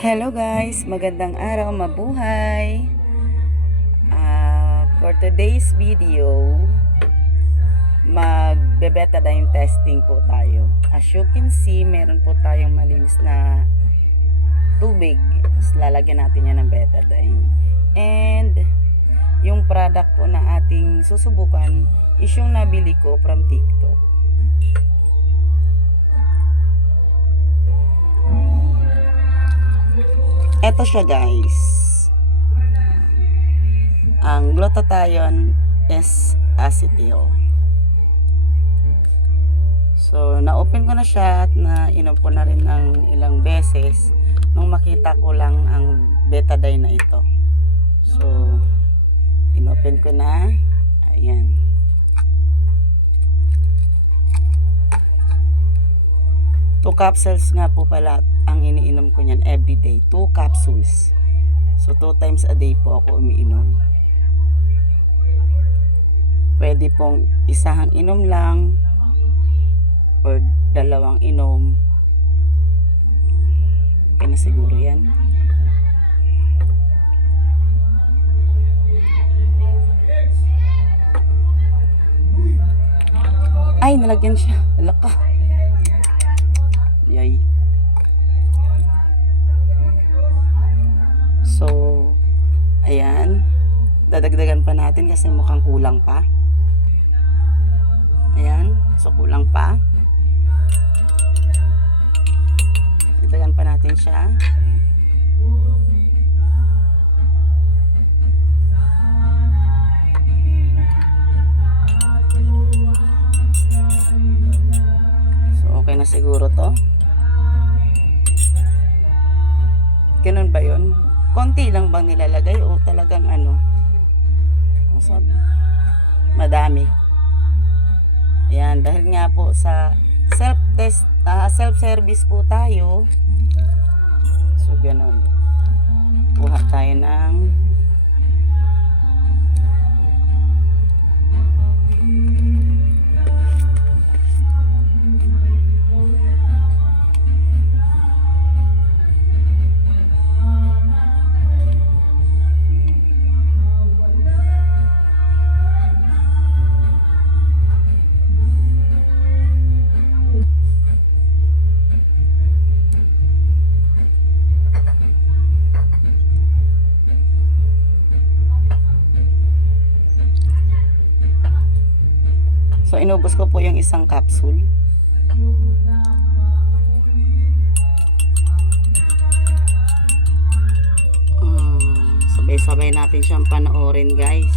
Hello guys, magandang araw, mabuhay. For today's video, magbe-betadine testing po tayo. As you can see, meron po tayong malinis na tubig. Lalagyan natin yan ng betadine. And yung product po na ating susubukan is yung nabili ko from TikTok. Eto siya guys. Ang glutathione S-acetyl. So, na-open ko na siya at na-inom ko na rin ng ilang beses nung makita ko lang ang betadine na ito. So, inopen ko na. Ayan. Two capsules nga po pala ang iniinom ko niyan everyday. 2 capsules. So, 2 times a day po ako umiinom. Pwede pong isahang inom lang or dalawang inom. Okay na siguro yan. Ay, nalagyan siya. Alaka. Yay. So, ayan. Dadagdagan pa natin kasi mukhang kulang pa. Ayan. So, kulang pa. Dagdagan pa natin siya. So, okay na siguro to. Ganun ba yun? Konti lang bang nilalagay o talagang ano? Madami. Ayan, dahil nga po sa self-test, self-service po tayo. So, ganun. Kuha tayo ng So, inubos ko po yung isang capsule. Sabay-sabay natin siyang panoorin guys.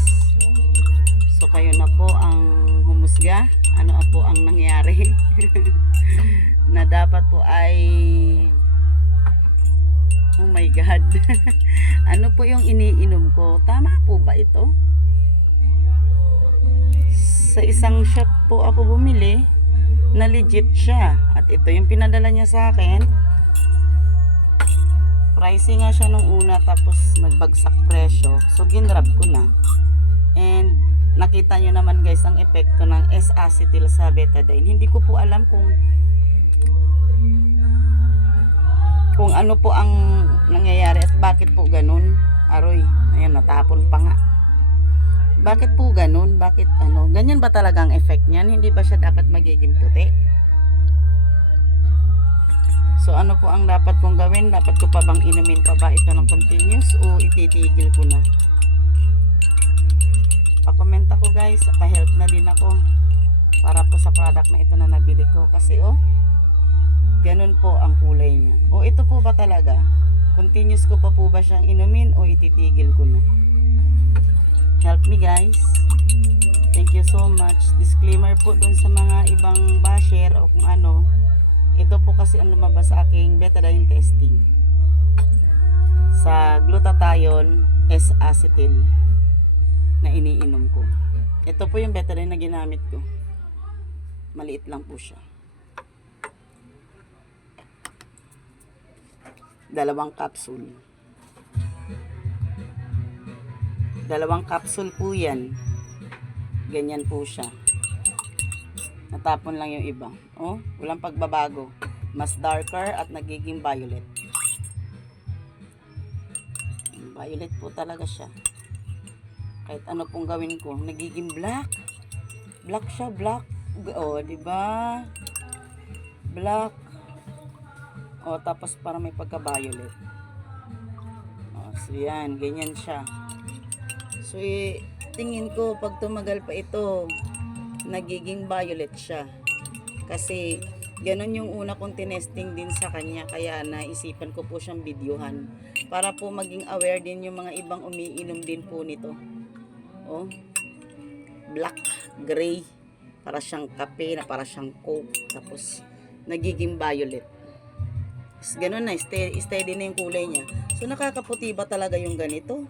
So, kayo na po ang humusga. Ano po ang nangyari? Na dapat po ay oh my God. Ano po yung iniinom ko? Tama po ba ito? Sa isang shop po ako bumili na legit siya at ito yung pinadala niya sa akin. Pricey nga siya nung una tapos nagbagsak presyo, so ginrab ko na and nakita nyo naman guys ang epekto ng S-acetyl sa betadine. Hindi ko po alam kung ano po ang nangyayari at bakit po ganun. Aroy, ayan, natapon pa nga. Bakit po ganun? Bakit ano? Ganyan ba talaga ang effect niyan? Hindi ba siya dapat magiging puti? So, ano po ang dapat kong gawin? Dapat ko pa bang inumin pa ba ito ng continuous o ititigil ko na? Pa-comment ako guys. Pa-help na din ako para po sa product na ito na nabili ko. Kasi ganun po ang kulay niya. O ito po ba talaga? Continuous ko pa po ba siyang inumin o ititigil ko na? Help me guys. Thank you so much. Disclaimer po dun sa mga ibang basher o kung ano. Ito po kasi ang lumabas sa aking betadine testing. Sa glutathione S-acetyl na iniinom ko. Ito po yung betadine na ginamit ko. Maliit lang po siya. 2 capsule. 2 capsule po yan. Ganyan po siya. Natapon lang yung iba. Oh, walang pagbabago. Mas darker at nagiging violet. Violet po talaga siya. Kahit ano pong gawin ko, nagiging black. Black siya, black. Oh, di ba? Black. Oh, tapos para may pagka-violet. Oh, so yan, ganyan siya. So, tingin ko pag tumagal pa ito, nagiging violet siya. Kasi ganon yung una kong tinesting din sa kanya, kaya naisipan ko po siyang videohan para po maging aware din yung mga ibang umiinom din po nito. Oh, black, gray, para siyang kape na para siyang coke, tapos nagiging violet. Ganon na, steady na yung kulay niya. So nakakaputi ba talaga yung ganito?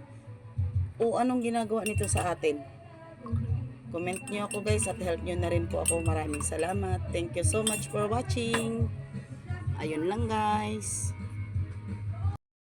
O anong ginagawa nito sa atin? Comment nyo ako guys at help nyo na rin po ako. Maraming salamat. Thank you so much for watching. Ayun lang guys.